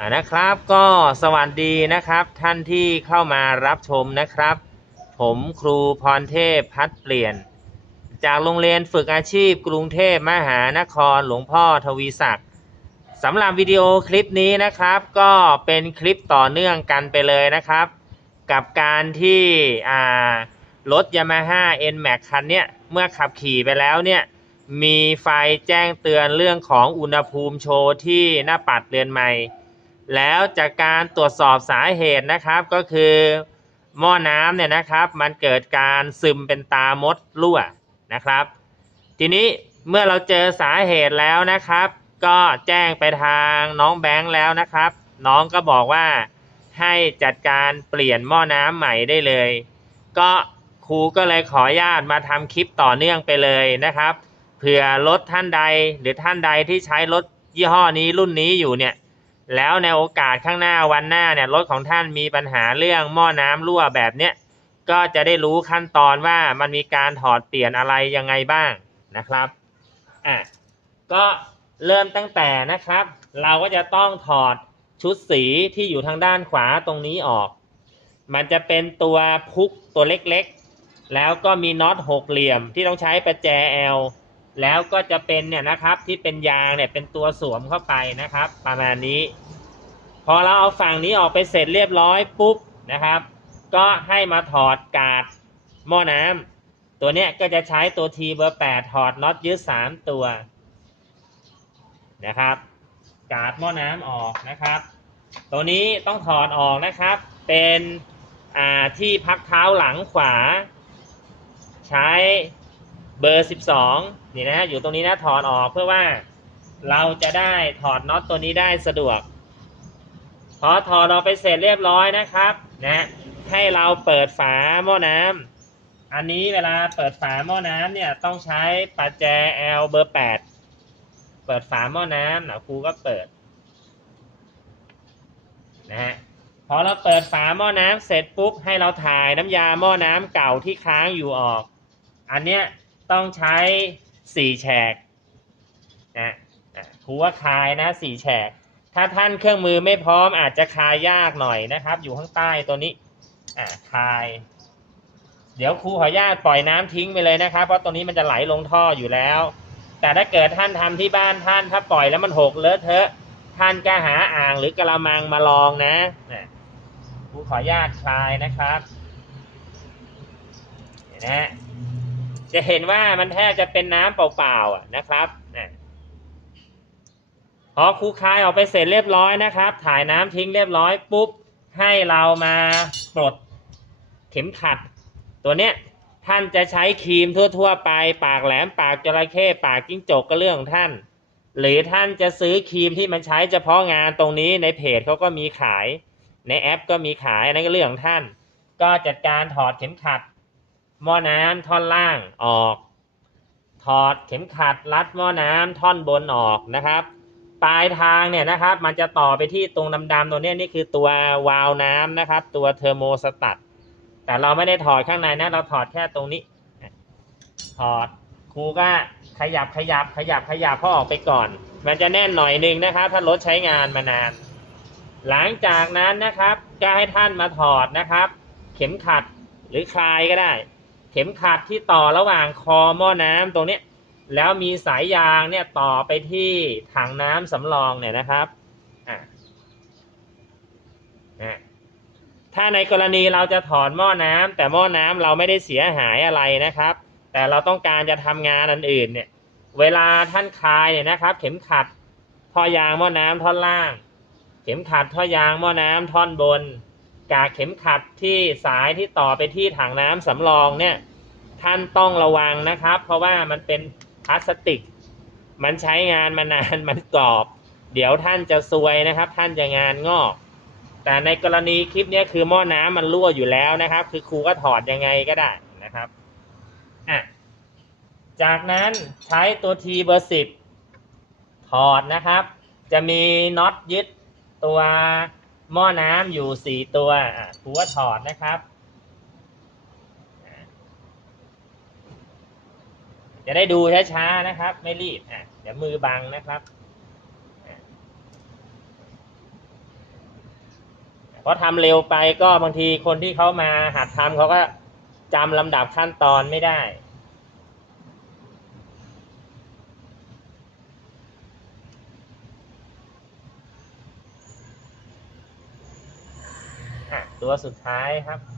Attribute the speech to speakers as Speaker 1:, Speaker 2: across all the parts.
Speaker 1: อ่านะครับก็สวัสดีนะครับท่านที่เข้ามารับชมนะครับ ผมครูพรเทพพัดเปลี่ยน จากโรงเรียนฝึกอาชีพกรุงเทพมหานครหลวงพ่อทวีศักดิ์สำหรับวิดีโอคลิปนี้นะครับ ก็เป็นคลิปต่อเนื่องกันไปเลยนะครับ กับการที่อ่ารถ Yamaha NMAX คันเนี้ยเมื่อขับขี่ไปแล้วเนี่ยมีไฟแจ้งเตือนเรื่องของอุณหภูมิโชว์ที่หน้าปัดเรือนใหม่ แล้วจากการตรวจสอบสาเหตุนะครับก็คือหม้อน้ำเนี่ยนะครับ มันเกิดการซึมเป็นตามดรั่วนะครับ ทีนี้เมื่อเราเจอสาเหตุแล้วนะครับ ก็แจ้งไปทางน้องแบงค์แล้วนะครับ น้องก็บอกว่าให้จัดการเปลี่ยนหม้อน้ำใหม่ได้เลย ก็ครูก็เลยขออนุญาตมาทำคลิปต่อเนื่องไปเลยนะครับเผื่อรถท่านใดหรือท่านใดที่ใช้รถยี่ห้อนี้รุ่นนี้อยู่เนี่ย แล้วในโอกาสข้างหน้าวันหน้าเนี่ยรถของท่านมีปัญหาเรื่องหม้อน้ำรั่วแบบเนี้ยก็จะได้รู้ขั้นตอนว่ามันมีการถอดเปลี่ยนอะไรยังไงบ้างนะครับอะก็เริ่มตั้งแต่นะครับ เราก็จะต้องถอดชุดสีที่อยู่ทางด้านขวาตรงนี้ออก มันจะเป็นตัวพุกตัวเล็กๆ แล้วก็มีน็อตหกเหลี่ยมที่ต้องใช้ประแจ L แล้วก็จะเป็นเนี่ยนะครับที่เป็นยางเนี่ยเป็นตัวสวมเข้าไปนะครับ ประมาณนี้ พอเราเอาฝั่งนี้ออกไปเสร็จเรียบร้อยปุ๊บนะครับ ก็ให้มาถอดกาดหม้อน้ำตัวเนี้ยก็จะใช้ตัว T เบอร์8ถอดน็อตยึด3ตัวนะครับ กาดหม้อน้ำออกนะครับ ตัวนี้ต้องถอดออกนะครับ เป็นอ่าที่พักเท้าหลังขวา ใช้เบอร์ 12 นี่นะอยู่ตรงนี้นะถอดออกเพื่อว่าเราจะได้ถอดน็อตตัวนี้ได้สะดวก พอถอดออกไปเสร็จเรียบร้อยนะครับ นะให้เราเปิดฝาหม้อน้ำอันนี้เวลาเปิดฝาหม้อน้ำเนี่ยต้องใช้ประแจ L เบอร์8เปิดฝาหม้อน้ำนะครูก็เปิดนะฮะพอเราเปิดฝาหม้อน้ำเสร็จปุ๊บให้เราถ่ายน้ำยาหม้อน้ำเก่าที่ค้างอยู่ออก อันเนี้ยต้องใช้ สี่แฉกนะอะครูว่าคายนะสี่แฉก ถ้าท่านเครื่องมือไม่พร้อมอาจจะคายยากหน่อยนะครับ อยู่ข้างใต้ตัวนี้อ่าคาย เดี๋ยวครูขออนุญาตปล่อยน้ำทิ้งไปเลยนะครับ เพราะตรงนี้มันจะไหลลงท่ออยู่แล้ว แต่ถ้าเกิดท่านทำที่บ้านท่านถ้าปล่อยแล้วมันหกเลอะเทอะ ท่านก็หาอ่างหรือกระมังมาลองนะนะครูขออนุญาตคลายนะครับเนะ จะเห็นว่ามันแทบจะเป็นน้ำเปล่าๆอะนะครับพอครูคายออกไปเสร็จเรียบร้อยนะครับ ถ่ายน้ำทิ้งเรียบร้อยปุ๊บ ให้เรามาปลดเข็มขัด ตัวเนี้ยท่านจะใช้ครีมทั่ว ๆ ไป ปากแหลมปากจระเข้ปากจิ้งจกก็เรื่องของท่าน หรือท่านจะซื้อครีมที่มันใช้เฉพาะงานตรงนี้ในเพจเขาก็มีขาย ในแอปก็มีขายอันนั้นก็เรื่องของท่าน ก็จัดการถอดเข็มขัด หม้อน้ำท่อนล่างออก ถอดเข็มขัดรัดหม้อน้ำท่อนบนออกนะครับ ปลายทางเนี่ยนะครับ มันจะต่อไปที่ตรงดำๆตัวนี้นี่คือตัววาล์วน้ำนะครับ ตัวเทอร์โมสตัตแต่เราไม่ได้ถอดข้างในนะเราถอดแค่ตรงนี้ ถอดครูก็ขยับขยับขยับขยับเขาออกไปก่อน มันจะแน่นหน่อยหนึงนะครับ ถ้ารถใช้งานมานาน หลังจากนั้นนะครับก็ให้ท่านมาถอดนะครับ เข็มขัดหรือคลายก็ได้ ข็มขัดที่ต่อระหว่างคอหม้อน้ำตรงเนี้ยแล้วมีสายยางเนี่ยต่อไปที่ถังน้ำสำรองเนี่ยนะครับอะนะถ้าในกรณีเราจะถอดหม้อน้ำแต่หม้อน้ำเราไม่ได้เสียหายอะไรนะครับ แต่เราต้องการจะทำงานอันอื่นเนี่ยเวลาท่านคลายเนี่ยนะครับ เข็มขัดท่อยางหม้อน้ำท่อนล่าง เข็มขัดท่อยางหม้อน้ำท่อนบนกากเข็มขัดที่สายที่ต่อไปที่ถังน้ำสำรองเนี่ย ท่านต้องระวังนะครับ เพราะว่ามันเป็นพลาสติก มันใช้งานมานานมันกรอบ เดี๋ยวท่านจะซวยนะครับ ท่านจะงานงอก แต่ในกรณีคลิปนี้คือหม้อน้ำมันรั่วอยู่แล้วนะครับ คือครูก็ถอดยังไงก็ได้นะครับอะจากนั้นใช้ตัว T เบอร์สิบถอดนะครับ จะมีน็อตยึดตัวหม้อน้ำอยู่สี่ตัวครูก็ถอดนะครับ จะได้ดูช้าๆนะครับ ไม่รีบอะเดี๋ยวมือบังนะครับอะราะทำเร็วไปก็บางทีคนที่เขามาหัดทำเขาก็จำลำดับขั้นตอนไม่ได้ตัวสุดท้ายครับ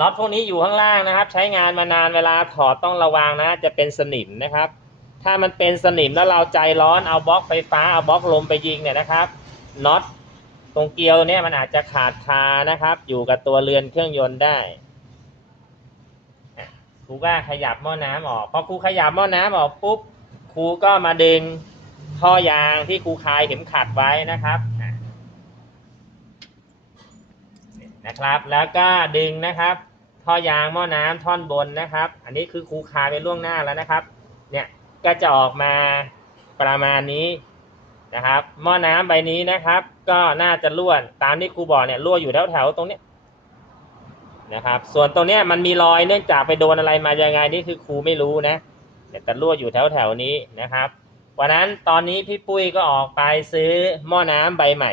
Speaker 1: น็อตพวกนี้อยู่ข้างล่างนะครับ ใช้งานมานานเวลาถอดต้องระวังนะ จะเป็นสนิมนะครับ ถ้ามันเป็นสนิมแล้วเราใจร้อนเอาบล็อกไฟฟ้าเอาบล็อกลมไปยิงเนี่ยนะครับน็อตตรงเกลียวเนี่ยมันอาจจะขาดคานะครับ อยู่กับตัวเรือนเครื่องยนต์ได้ครูก็ขยับหม้อน้ำออกพอครูขยับหม้อน้ำออกปุ๊บครูก็มาดึงท่อยางที่ครูคลายเข็มขัดไว้นะครับอะ นะครับ แล้วก็ดึงนะครับ ท่อยางหม้อน้ำท่อนบนนะครับ อันนี้คือครูคาไปล่วงหน้าแล้วนะครับ เนี่ยก็จะออกมาประมาณนี้นะครับ หม้อน้ำใบนี้นะครับ ก็น่าจะรั่วตามที่ครูบอกเนี่ยรั่วอยู่แถวแถวๆตรงเนี้นะครับ ส่วนตรงเนี้ยมันมีรอยเนื่องจากไปโดนอะไรมายังไงนี่คือครูไม่รู้นะแต่รั่วอยู่แถวแถวๆนี้นะครับวันนั้นตอนนี้พี่ปุ้ยก็ออกไปซื้อหม้อน้ำใบใหม่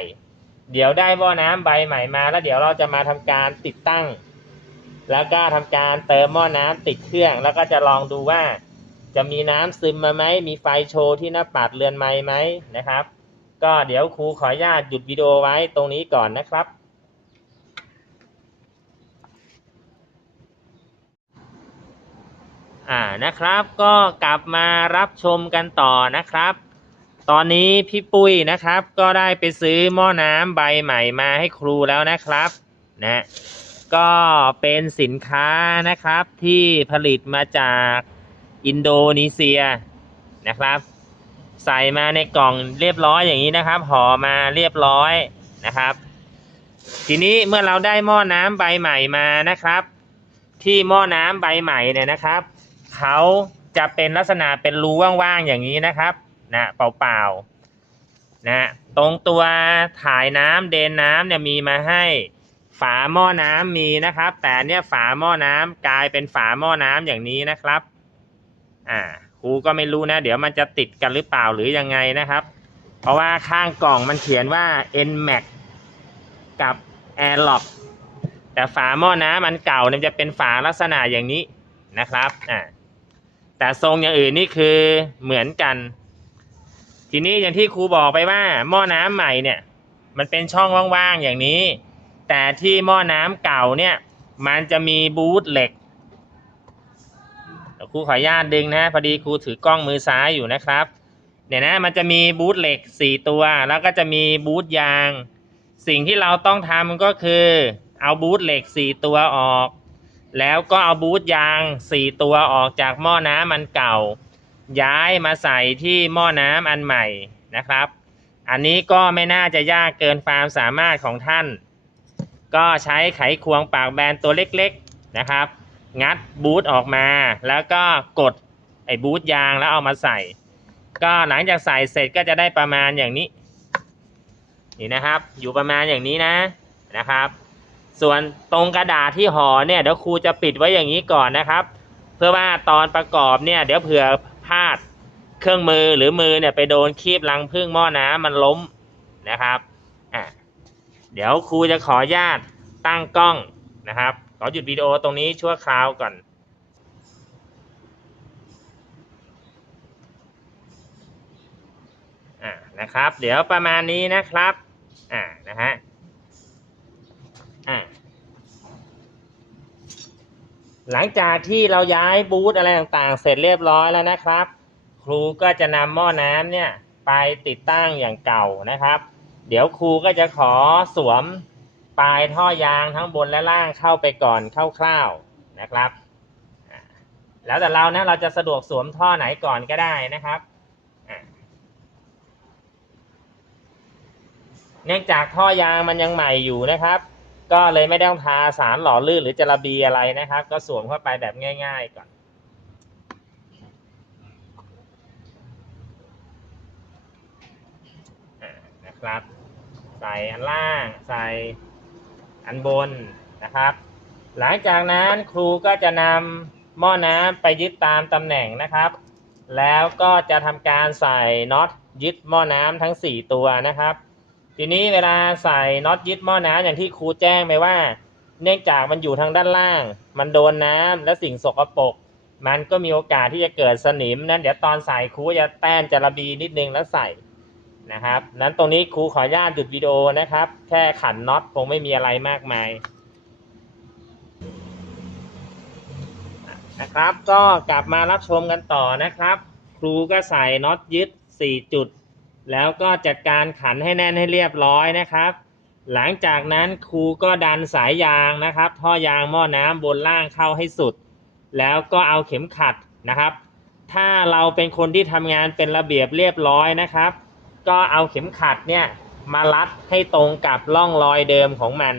Speaker 1: เดี๋ยวได้หม้อน้ำใบใหม่มาแล้วเดี๋ยวเราจะมาทำการติดตั้ง แล้วก็ทำการเติมหม้อน้ำติดเครื่อง แล้วก็จะลองดูว่า จะมีน้ำซึมมาไหมมีไฟโชว์ที่หน้าปัดเรือนไม้ไหมนะครับ ก็เดี๋ยวครูขออนุญาตหยุดวิดีโอไว้ตรงนี้ก่อนนะครับอ่านะครับก็กลับมารับชมกันต่อนะครับ ตอนนี้พี่ปุ้ยนะครับ ก็ได้ไปซื้อหม้อน้ำใบใหม่มาให้ครูแล้วนะครับนะก็เป็นสินค้านะครับที่ผลิตมาจากอินโดนีเซียนะครับ ใส่มาในกล่องเรียบร้อยอย่างนี้นะครับห่อมาเรียบร้อยนะครับ ทีนี้เมื่อเราได้หม้อน้ำใบใหม่มานะครับ ที่หม้อน้ำใบใหม่เนี่ยนะครับเขาจะเป็นลักษณะเป็นรูว่างๆอย่างนี้นะครับ นะเปล่าๆนะตรงตัวถ่ายน้ำเดนน้ำเนี่ยมีมาให้ฝาหม้อน้ำมีนะครับ แต่เนี่ยฝาหม้อน้ำกลายเป็นฝาหม้อน้ำอย่างนี้นะครับอ่าครูก็ไม่รู้นะ เดี๋ยวมันจะติดกันหรือเปล่าหรือยังไงนะครับ เพราะว่าข้างกล่องมันเขียนว่า NMAX กับ Airlock แต่ฝาหม้อน้ำมันเก่าเนี่ยจะเป็นฝาลักษณะอย่างนี้นะครับอ่าแต่ทรงอย่างอื่นนี่คือเหมือนกัน ทีนี้อย่างที่ครูบอกไปว่าหม้อน้ำใหม่เนี่ย มันเป็นช่องว่างๆอย่างนี้ แต่ที่หม้อน้ำเก่าเนี่ย มันจะมีบูทเหล็กครูขออนุญาตดึงนะพอดีครูถือกล้องมือซ้ายอยู่นะครับ เนี่ยนะมันจะมีบูทเหล็กสี่ตัว แล้วก็จะมีบูทยาง สิ่งที่เราต้องทำก็คือ เอาบูทเหล็กสี่ตัวออก แล้วก็เอาบูทยางสี่ตัวออกจากหม้อน้ำมันเก่า ย้ายมาใส่ที่หม้อน้ำอันใหม่นะครับ อันนี้ก็ไม่น่าจะยากเกินความสามารถของท่าน ก็ใช้ไขควงปากแบนตัวเล็กๆนะครับ งัดบูทออกมาแล้วก็กดไอ้บูทยางแล้วเอามาใส่ ก็หลังจากใส่เสร็จก็จะได้ประมาณอย่างนี้ นี่นะครับ อยู่ประมาณอย่างนี้นะนะครับ ส่วนตรงกระดาษที่ห่อเนี่ยเดี๋ยวครูจะปิดไว้อย่างนี้ก่อนนะครับ เพื่อว่าตอนประกอบเนี่ยเดี๋ยวเผื่อ เครื่องมือหรือมือเนี่ยไปโดนคีบรังพึ่งหม้อน้ำมันล้มนะครับอะเดี๋ยวครูจะขออนุญาตตั้งกล้องนะครับ ขอหยุดวิดีโอตรงนี้ชั่วคราวก่อนอ่านะครับ เดี๋ยวประมาณนี้นะครับอ่านะฮะอ่าหลังจากที่เราย้ายบูธอะไรต่างๆ เสร็จเรียบร้อยแล้วนะครับ ครูก็จะนำหม้อน้ำเนี่ยไปติดตั้งอย่างเก่านะครับ เดี๋ยวครูก็จะขอสวมปลายท่อยางทั้งบนและล่างเข้าไปก่อนคร่าวๆนะครับ แล้วแต่เรานะเราจะสะดวกสวมท่อไหนก่อนก็ได้นะครับเนื่องจากท่อยางมันยังใหม่อยู่นะครับ ก็เลยไม่ต้องทาสารหล่อลื่นหรือจระบีอะไรนะครับ ก็สวมเข้าไปแบบง่าย ๆ ก่อน นะครับ ใส่อันล่าง ใส่อันบนนะครับ หลังจากนั้นครูก็จะนำหม้อน้ำไปยึดตามตำแหน่งนะครับ แล้วก็จะทำการใส่น็อตยึดหม้อน้ำทั้ง 4 ตัวนะครับ ทีนี้เวลาใส่น็อตยึดหม้อน้ำอย่างที่ครูแจ้งไปว่า เนื่องจากมันอยู่ทางด้านล่าง มันโดนน้ำและสิ่งสกปรกมันก็มีโอกาสที่จะเกิดสนิมนั้นเดี๋ยวตอนใส่ครูจะแต้นจะระบีนิดนึงแล้วใส่ นะครับ นั้นตรงนี้ครูขออนุญาตหยุดวิดีโอนะครับ แค่ขันน็อตคงไม่มีอะไรมากมายนะครับ ก็กลับมารับชมกันต่อนะครับ ครูก็ใส่น็อตยึด 4 จุด แล้วก็จัดการขันให้แน่นให้เรียบร้อยนะครับ หลังจากนั้นครูก็ดันสายยางนะครับ ท่อยางหม้อน้ำบนล่างเข้าให้สุด แล้วก็เอาเข็มขัดนะครับ ถ้าเราเป็นคนที่ทำงานเป็นระเบียบเรียบร้อยนะครับ ก็เอาเข็มขัดเนี่ยมารัดให้ตรงกับร่องรอยเดิมของมัน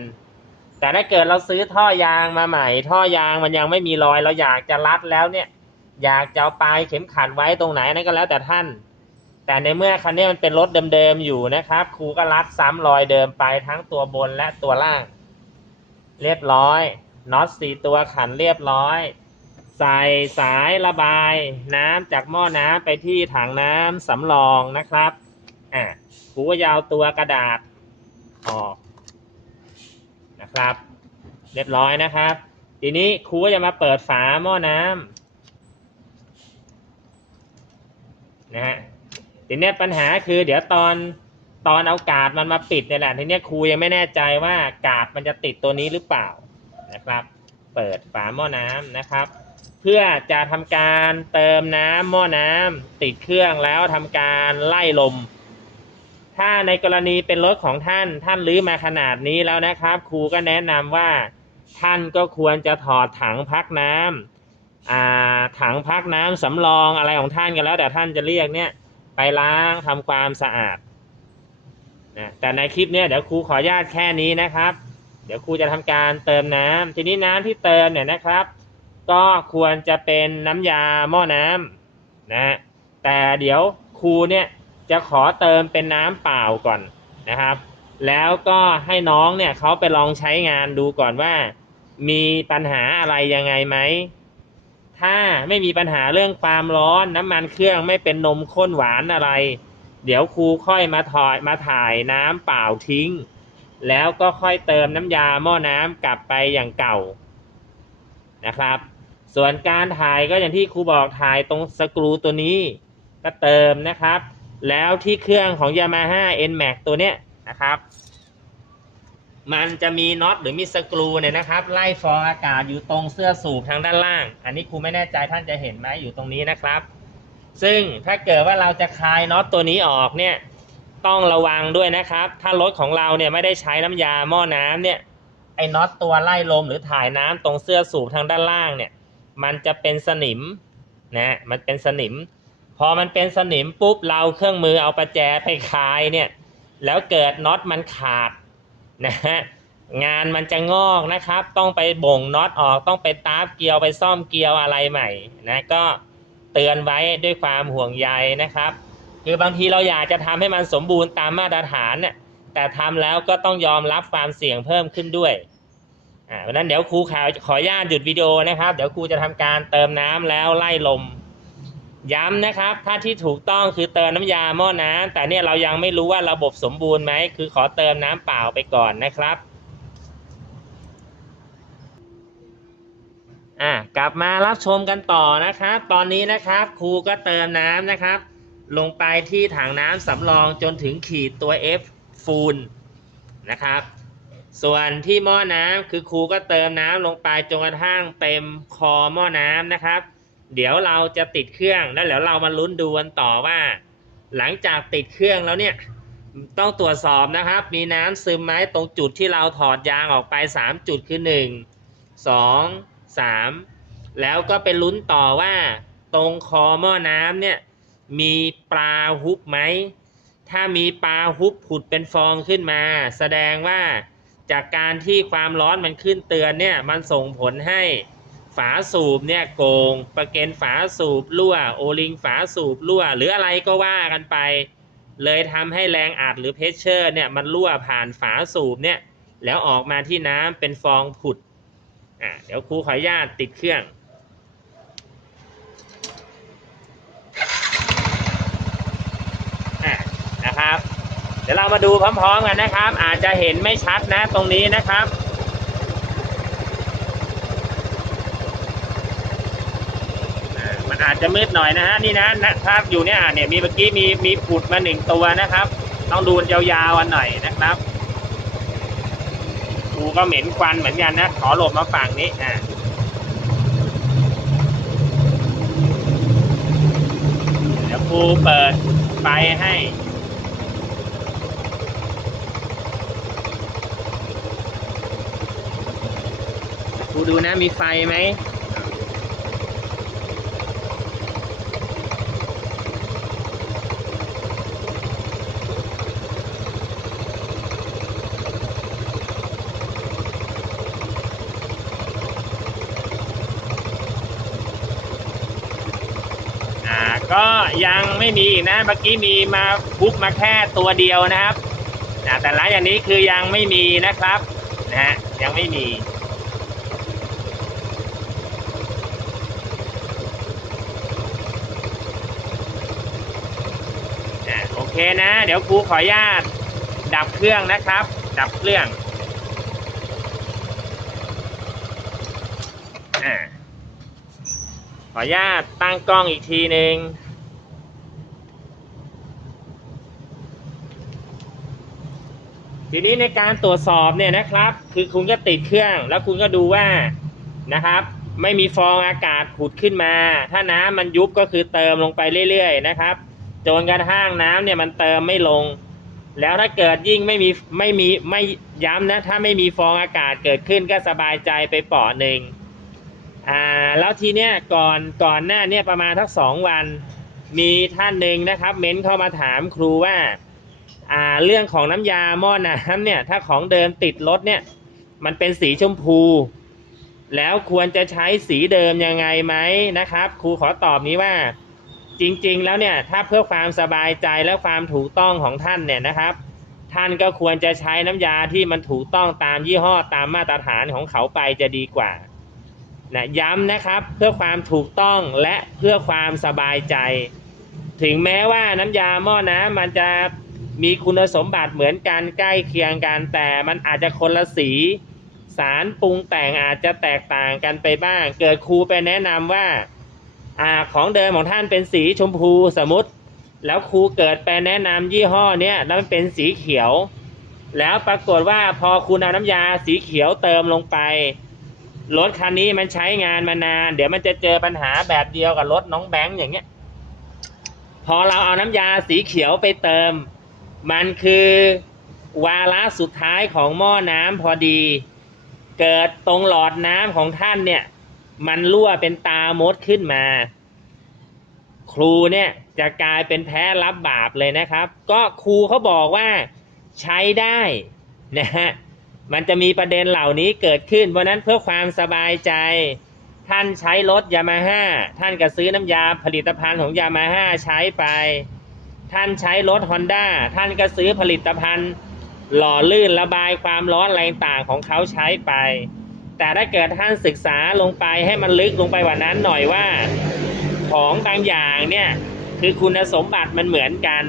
Speaker 1: แต่ถ้าเกิดเราซื้อท่อยางมาใหม่ ท่อยางมันยังไม่มีรอยเราอยากจะรัดแล้วเนี่ย อยากจะเอาปลายเข็มขัดไว้ตรงไหนนั่นก็แล้วแต่ท่าน แต่ในเมื่อคันนี้มันเป็นรถเดิมๆอยู่นะครับครูก็รัดซ้ำรอยเดิมไปทั้งตัวบนและตัวล่าง เรียบร้อยน็อตสี่ตัวขันเรียบร้อยใส่สายระบายน้ำจากหม้อน้ำไปที่ถังน้ำสำรองนะครับ อะครูก็จะเอาตัวกระดาษออกนะครับ เรียบร้อยนะครับ ทีนี้ครูก็จะมาเปิดฝาหม้อน้ำนะฮะทีเนี้ยปัญหาคือเดี๋ยวตอนตอนเอากาดมันมาปิดเนี่ยแหละทีเนี้ยครูยังไม่แน่ใจว่ากาดมันจะติดตัวนี้หรือเปล่านะครับ เปิดฝาหม้อน้ำนะครับ เพื่อจะทำการเติมน้ำหม้อน้ำติดเครื่องแล้วทำการไล่ลม ถ้าในกรณีเป็นรถของท่าน ท่านรื้อมาขนาดนี้แล้วนะครับ ครูก็แนะนำว่า ท่านก็ควรจะถอดถังพักน้ำอ่าถังพักน้ำสำรองอะไรของท่านกันแล้ว แต่ท่านจะเรียกเนี่ย ไปล้างทำความสะอาดนะแต่ในคลิปเนี้ยเดี๋ยวครูขออนุญาตแค่นี้นะครับ เดี๋ยวครูจะทำการเติมน้ำทีนี้น้ำที่เติมเนี่ยนะครับ ก็ควรจะเป็นน้ำยาหม้อน้ำนะแต่เดี๋ยวครูเนี่ย จะขอเติมเป็นน้ำเปล่าก่อนนะครับ แล้วก็ให้น้องเนี่ยเขาไปลองใช้งานดูก่อนว่า มีปัญหาอะไรยังไงไหม ถ้าไม่มีปัญหาเรื่องความร้อนน้ำมันเครื่องไม่เป็นนมข้นหวานอะไร เดี๋ยวครูค่อยมาถอยมาถ่ายน้ำเปล่าทิ้ง แล้วก็ค่อยเติมน้ำยาหม้อน้ำกลับไปอย่างเก่านะครับ ส่วนการถ่ายก็อย่างที่ครูบอกถ่ายตรงสกรูตัวนี้ก็เติมนะครับ แล้วที่เครื่องของ Yamaha NMAX ตัวเนี้ยนะครับ มันจะมีน็อตหรือมีสกรูเนี่ยนะครับ ไล่ฟองอากาศอยู่ตรงเสื้อสูบทางด้านล่าง อันนี้ครูไม่แน่ใจท่านจะเห็นไหมอยู่ตรงนี้นะครับ ซึ่งถ้าเกิดว่าเราจะคลายน็อตตัวนี้ออกเนี่ยต้องระวังด้วยนะครับ ถ้ารถของเราเนี่ยไม่ได้ใช้น้ำยาหม้อน้ำเนี่ยไอ้น็อตตัวไล่ลมหรือถ่ายน้ำตรงเสื้อสูบทางด้านล่างเนี่ย มันจะเป็นสนิมนะมันเป็นสนิม พอมันเป็นสนิมปุ๊บเราเครื่องมือเอาประแจไปคลายเนี่ยแล้วเกิดน็อตมันขาดนะฮะงานมันจะงอกนะครับ ต้องไปบ่งน็อตออกต้องไปตาบเกียวไปซ่อมเกียวอะไรใหม่นะก็เตือนไว้ด้วยความห่วงใยนะครับ คือบางทีเราอยากจะทำให้มันสมบูรณ์ตามมาตรฐานเนี่ยแต่ทำแล้วก็ต้องยอมรับความเสี่ยงเพิ่มขึ้นด้วยอ่าเพราะนั้นเดี๋ยวครูขอขออนุญาตหยุดวิดีโอนะครับ เดี๋ยวครูจะทำการเติมน้ำแล้วไล่ลม ย้ำนะครับถ้าที่ถูกต้องคือเติมน้ำยาหม้อน้ำแต่เนี่ยเรายังไม่รู้ว่าระบบสมบูรณ์ไหมคือขอเติมน้ำเปล่าไปก่อนนะครับอะกลับมารับชมกันต่อนะครับ ตอนนี้นะครับครูก็เติมน้ำนะครับ ลงไปที่ถังน้ำสำรองจนถึงขีดตัว F ฟูลนะครับ ส่วนที่หม้อน้ำคือครูก็เติมน้ำลงไปจนกระทั่งเต็มคอหม้อน้ำนะครับ เดี๋ยวเราจะติดเครื่องแล้วเดี๋ยวเรามาลุ้นดูกันต่อว่า หลังจากติดเครื่องแล้วเนี่ยต้องตรวจสอบนะครับ มีน้ำซึมไหมตรงจุดที่เราถอดยางออกไป 3 จุดคือ 1 2 3 แล้วก็เป็นลุ้นต่อว่าตรงคอหม้อน้ำเนี่ยมีปลาฮุบไหม ถ้ามีปลาฮุบผุดเป็นฟองขึ้นมา แสดงว่าจากการที่ความร้อนมันขึ้นเตือนเนี่ยมันส่งผลให้ ฝาสูบเนี่ยโกง ประเกนฝาสูบรั่ว โอลิงฝาสูบรั่ว หรืออะไรก็ว่ากันไป เลยทำให้แรงอัดหรือเพชเชอร์เนี่ยมันรั่วผ่านฝาสูบเนี่ยแล้วออกมาที่น้ำเป็นฟองผุดอะเดี๋ยวครูขออนุญาตติดเครื่องอะนะครับ เดี๋ยวเรามาดูพร้อมๆกันนะครับ อาจจะเห็นไม่ชัดนะตรงนี้นะครับ อาจจะมืดหน่อยนะฮะนี่นะนะถ้าอยู่เนี่ยเนี่ยมีเมื่อกี้มีมีผุดมาหนึ่งตัวนะครับ ต้องดูยาวๆกันหน่อยนะครับกูก็เหม็นควันเหมือนกันนะ ขอหลบมาฝั่งนี้อ่าเดี๋ยวครูเปิดไฟให้ ครูดูนะมีไฟไหม อ่าก็ยัง ไม่มีนะเมื่อกี้มีมาบุ๊กมาแค่ตัวเดียวนะครับอ่าแต่หลังอย่างนี้คือยังไม่มีนะครับนะฮะยังไม่มีโอเคนะ เดี๋ยวครูขออนุญาตดับเครื่องนะครับ ดับเครื่องอ่าขออนุญาตตั้งกล้องอีกทีหนึ่ง ทีนี้ในการตรวจสอบเนี่ยนะครับ คือคุณก็ติดเครื่อง แล้วคุณก็ดูว่านะครับ ไม่มีฟองอากาศผุดขึ้นมา ถ้าน้ำมันยุบก็คือเติมลงไปเรื่อยๆนะครับจนกระทั่งน้ำเนี่ยมันเติมไม่ลง แล้วถ้าเกิดยิ่งไม่มีไม่มีไม่ย้ำนะถ้าไม่มีฟองอากาศเกิดขึ้นก็สบายใจไปปาะหนึ่งอ่าแล้วทีเนี้ยก่อนก่อนหน้าเนี่ยประมาณทักสองวัน มีท่านหนึ่งนะครับ เม้นเข้ามาถามครูว่า อ่าเรื่องของน้ำยาหม้อน้ำเนี่ยถ้าของเดิมติดรถเนี่ยมันเป็นสีชมพู แล้วควรจะใช้สีเดิมยังไงไหมนะครับ ครูขอตอบนี้ว่าจริงๆแล้วเนี่ยถ้าเพื่อความสบายใจและความถูกต้องของท่านเนี่ยนะครับ ท่านก็ควรจะใช้น้ำยาที่มันถูกต้องตามยี่ห้อตามมาตรฐานของเขาไปจะดีกว่านะย้ำนะครับเพื่อความถูกต้องและเพื่อความสบายใจ ถึงแม้ว่าน้ำยาหม้อน้ำมันจะ มีคุณสมบัติเหมือนกันใกล้เคียงกันแต่มันอาจจะคนละสีสารปรุงแต่งอาจจะแตกต่างกันไปบ้าง เกิดครูไปแนะนำว่าอ่าของเดิมของท่านเป็นสีชมพูสมมติ แล้วครูเกิดไปแนะนำยี่ห้อเนี้ยแล้วมันเป็นสีเขียว แล้วปรากฏว่าพอคุณเอาน้ำยาสีเขียวเติมลงไปรถคันนี้มันใช้งานมานาน เดี๋ยวมันจะเจอปัญหาแบบเดียวกับรถน้องแบงค์อย่างเงี้ย พอเราเอาน้ำยาสีเขียวไปเติม มันคือวาระสุดท้ายของหม้อน้ำพอดี เกิดตรงหลอดน้ำของท่านเนี่ย มันรั่วเป็นตามดขึ้นมา ครูเนี่ยจะกลายเป็นแพ้รับบาปเลยนะครับ ก็ครูเขาบอกว่าใช้ได้นะฮะมันจะมีประเด็นเหล่านี้เกิดขึ้น เพราะนั้นเพื่อความสบายใจ ท่านใช้รถยามาฮ่าท่านก็ซื้อน้ำยาผลิตภัณฑ์ของยามาฮ่าใช้ไป ท่านใช้รถฮอนด้าท่านก็ซื้อผลิตภัณฑ์ หล่อลื่นระบายความร้อนอะไรต่างของเขาใช้ไป แต่ถ้าเกิดท่านศึกษาลงไปให้มันลึกลงไปกว่านั้นหน่อยว่า ของบางอย่างเนี่ยคือคุณสมบัติมันเหมือนกัน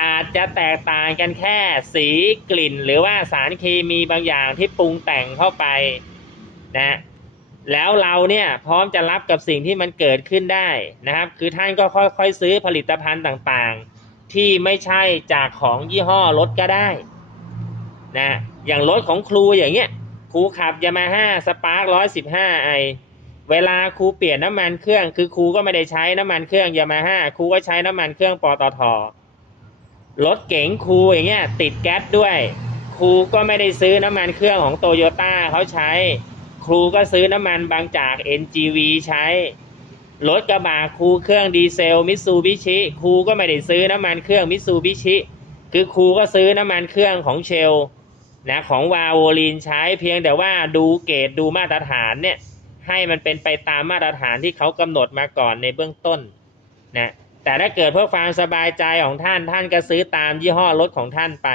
Speaker 1: อาจจะแตกต่างกันแค่สีกลิ่น หรือว่าสารเคมีบางอย่างที่ปรุงแต่งเข้าไปนะ แล้วเราเนี่ยพร้อมจะรับกับสิ่งที่มันเกิดขึ้นได้นะครับ คือท่านก็ค่อยๆซื้อผลิตภัณฑ์ต่างๆ ที่ไม่ใช่จากของยี่ห้อรถก็ได้นะอย่างรถของครูอย่างเงี้ยครูขับยามาฮ่าสปาร์คร้อยสิบห้าไอเวลาครูเปลี่ยนน้ำมันเครื่อง คือครูก็ไม่ได้ใช้น้ำมันเครื่องยามาฮ่าครูก็ใช้น้ำมันเครื่องปตทรถเก๋งครูอย่างเงี้ยติดแก๊สด้วยครูก็ไม่ได้ซื้อน้ำมันเครื่องของโตโยต้าเขาใช้ ครูก็ซื้อน้ำมันบางจาก NGV ใช้ รถกระบะครูเครื่องดีเซลมิตซูบิชิครูก็ไม่ได้ซื้อน้ำมันเครื่องมิตซูบิชิคือครูก็ซื้อน้ำมันเครื่องของเชลนะของวาโวลินใช้เพียงแต่ว่าดูเกรดดูมาตรฐานเนี่ยให้มันเป็นไปตามมาตรฐานที่เขากำหนดมาก่อนในเบื้องต้นนะแต่ถ้าเกิดเพื่อความสบายใจของท่านท่านก็ซื้อตามยี่ห้อรถของท่านไป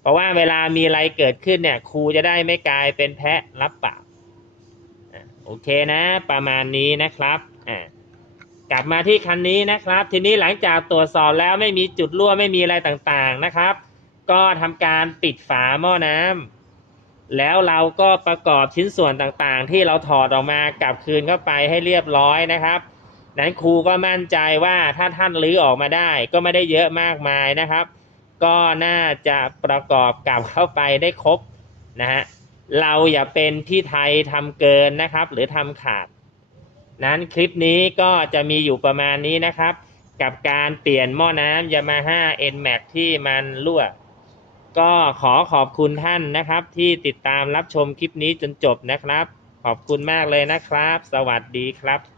Speaker 1: เพราะว่าเวลามีอะไรเกิดขึ้นเนี่ยครูจะได้ไม่กลายเป็นแพะรับบาปอะ โอเคนะ ประมาณนี้นะครับอ่ากลับมาที่คันนี้นะครับ ทีนี้หลังจากตรวจสอบแล้วไม่มีจุดรั่วไม่มีอะไรต่างๆนะครับ ก็ทำการปิดฝาหม้อน้ำแล้วเราก็ประกอบชิ้นส่วนต่างๆ ที่เราถอดออกมากลับคืนเข้าไปให้เรียบร้อยนะครับนั้นครูก็มั่นใจว่าถ้าท่านรื้อออกมาได้ก็ไม่ได้เยอะมากมายนะครับ ก็น่าจะประกอบกลับเข้าไปได้ครบนะฮะ เราอย่าเป็นที่ไทยทำเกินนะครับ หรือทำขาด นั้นคลิปนี้ก็จะมีอยู่ประมาณนี้นะครับ กับการเปลี่ยนหม้อน้ำ Yamaha NMAX ที่มันรั่ว ก็ขอขอบคุณท่านนะครับ ที่ติดตามรับชมคลิปนี้จนจบนะครับ ขอบคุณมากเลยนะครับ สวัสดีครับ